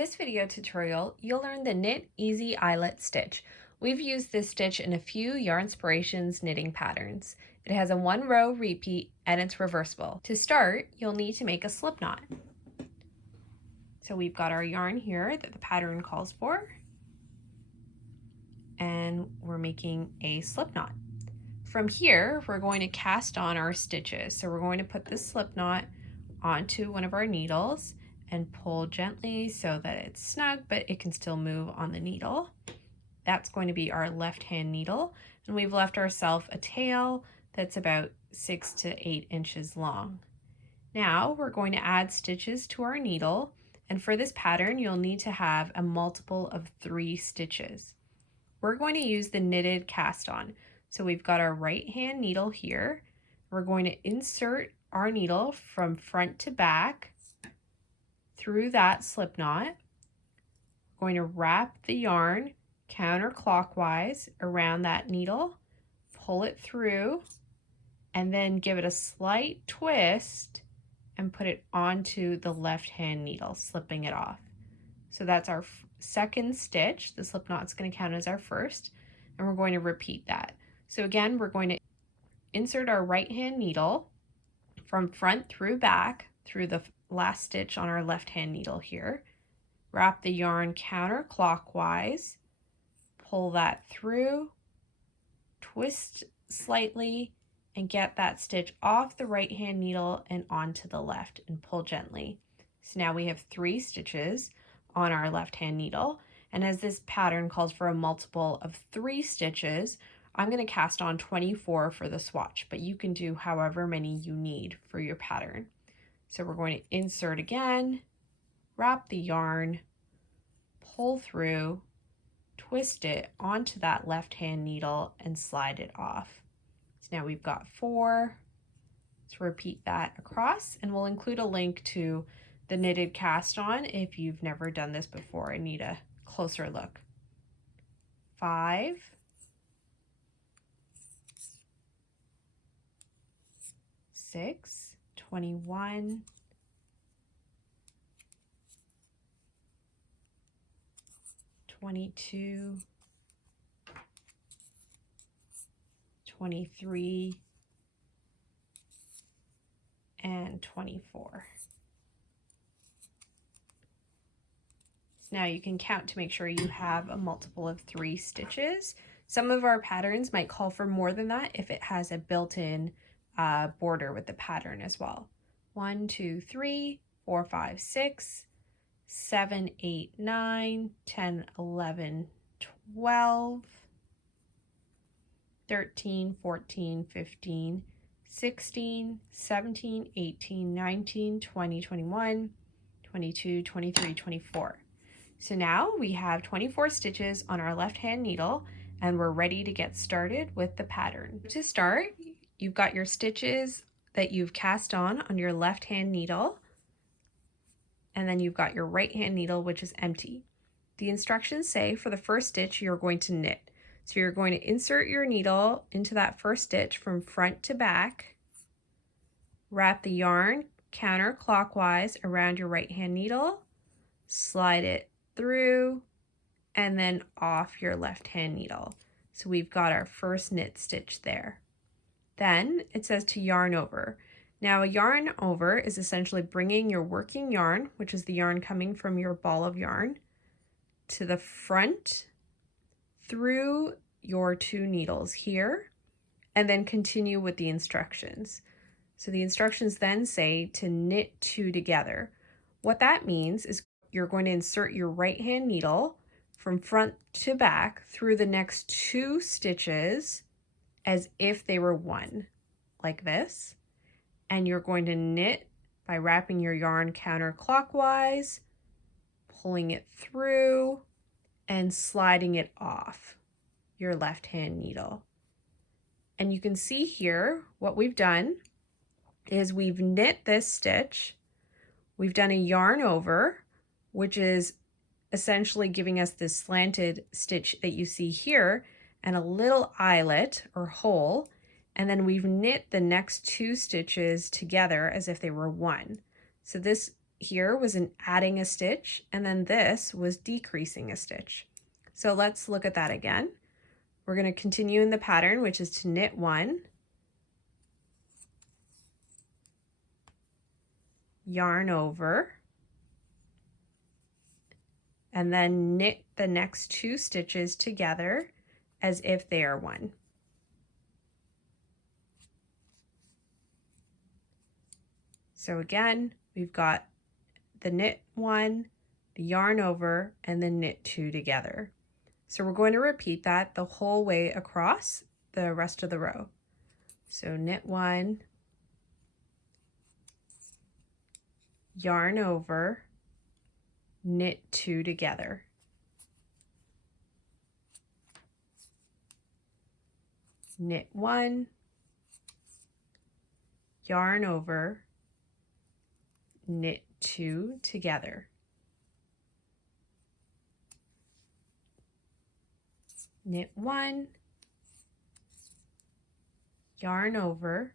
this video tutorial, you'll learn the Knit Easy Eyelet stitch. We've used this stitch in a few Yarnspirations knitting patterns. It has a 1-row repeat and it's reversible. To start, you'll need to make a slip knot. So we've got our yarn here that the pattern calls for, and we're making a slip knot. From here, we're going to cast on our stitches. So we're going to put the slip knot onto one of our needles and pull gently so that it's snug, but it can still move on the needle. That's going to be our left hand needle, and we've left ourselves a tail that's about 6 to 8 inches long. Now we're going to add stitches to our needle, and for this pattern you'll need to have a multiple of 3 stitches. We're going to use the knitted cast on. So we've got our right hand needle here. We're going to insert our needle from front to back through that slip knot. We're going to wrap the yarn counterclockwise around that needle, pull it through, and then give it a slight twist and put it onto the left hand needle, slipping it off. So that's our second stitch. The slip knot's going to count as our first, and we're going to repeat that. So again, we're going to insert our right hand needle from front through back through the last stitch on our left hand needle here, wrap the yarn counterclockwise, pull that through, twist slightly, and get that stitch off the right hand needle and onto the left, and pull gently. So now we have 3 stitches on our left hand needle, and as this pattern calls for a multiple of 3 stitches, I'm going to cast on 24 for the swatch, but you can do however many you need for your pattern. So we're going to insert again, wrap the yarn, pull through, twist it onto that left hand needle and slide it off. So now we've got 4. Let's repeat that across, and we'll include a link to the knitted cast on if you've never done this before and need a closer look. 5, 6, 21, 22, 23, and 24. So now you can count to make sure you have a multiple of 3 stitches. Some of our patterns might call for more than that if it has a built-in border with the pattern as well. 1, 2, 3, 4, 5, 6, 7, 8, 9, 10, 11, 12, 13, 14, 15, 16, 17, 18, 19, 20, 21, 22, 23, 24. So now we have 24 stitches on our left hand needle, and we're ready to get started with the pattern. To start, you've got your stitches that you've cast on your left hand needle, and then you've got your right hand needle, which is empty. The instructions say for the first stitch you're going to knit. So you're going to insert your needle into that first stitch from front to back, wrap the yarn counterclockwise around your right hand needle, slide it through, and then off your left hand needle. So we've got our first knit stitch there. Then it says to yarn over. Now a yarn over is essentially bringing your working yarn, which is the yarn coming from your ball of yarn, to the front through your 2 needles here, and then continue with the instructions. So the instructions then say to knit 2 together. What that means is you're going to insert your right hand needle from front to back through the next 2 stitches as if they were one, like this, and you're going to knit by wrapping your yarn counterclockwise, pulling it through, and sliding it off your left hand needle. And you can see here what we've done is we've knit this stitch, we've done a yarn over, which is essentially giving us this slanted stitch that you see here, and a little eyelet or hole, and then we've knit the next 2 stitches together as if they were one. So this here was an adding a stitch, and then this was decreasing a stitch. So let's look at that again. We're going to continue in the pattern, which is to knit 1, yarn over, and then knit the next 2 stitches together as if they are one. So again, we've got the knit 1, the yarn over, and the knit 2 together. So we're going to repeat that the whole way across the rest of the row. So knit 1, yarn over, knit 2 together. Knit 1, yarn over, knit 2 together. Knit 1, yarn over,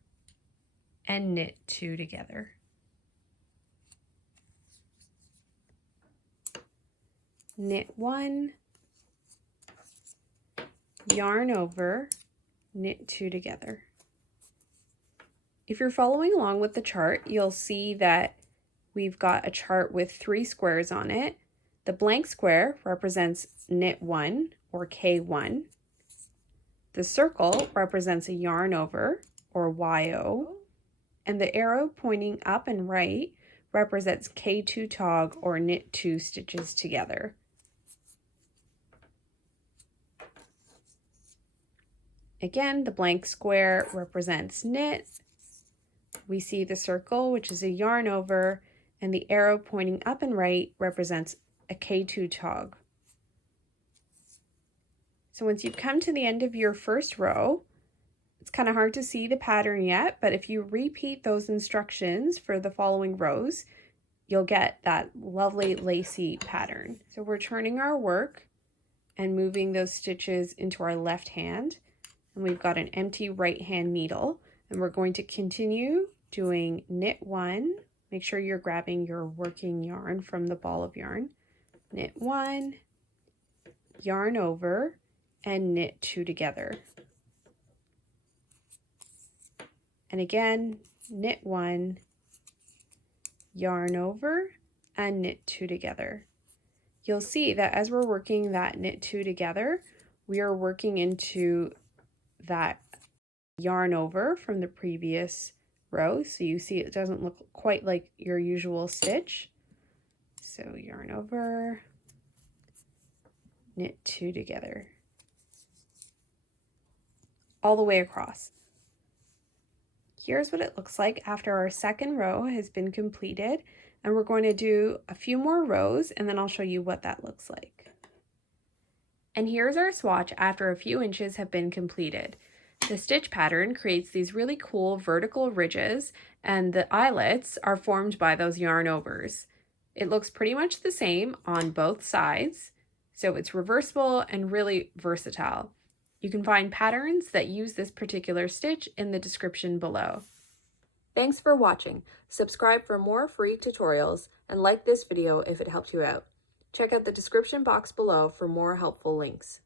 and knit 2 together. Knit 1, yarn over, knit 2 together. If you're following along with the chart, you'll see that we've got a chart with 3 squares on it. The blank square represents knit 1 or K1. The circle represents a yarn over or YO, and the arrow pointing up and right represents K2 tog or knit 2 stitches together. Again, the blank square represents knit. We see the circle, which is a yarn over, and the arrow pointing up and right represents a K2 tog. So once you've come to the end of your first row, it's kind of hard to see the pattern yet, but if you repeat those instructions for the following rows, you'll get that lovely lacy pattern. So we're turning our work and moving those stitches into our left hand, and we've got an empty right hand needle, and we're going to continue doing knit 1. Make sure you're grabbing your working yarn from the ball of yarn. Knit 1, yarn over, and knit 2 together. And again, knit 1, yarn over, and knit 2 together. You'll see that as we're working that knit 2 together, we are working into that yarn over from the previous row. So you see it doesn't look quite like your usual stitch. So yarn over, knit 2 together, all the way across. Here's what it looks like after our second row has been completed, and we're going to do a few more rows and then I'll show you what that looks like. And here's our swatch after a few inches have been completed. The stitch pattern creates these really cool vertical ridges, and the eyelets are formed by those yarn overs. It looks pretty much the same on both sides, so it's reversible and really versatile. You can find patterns that use this particular stitch in the description below. Thanks for watching. Subscribe for more free tutorials and like this video if it helped you out. Check out the description box below for more helpful links.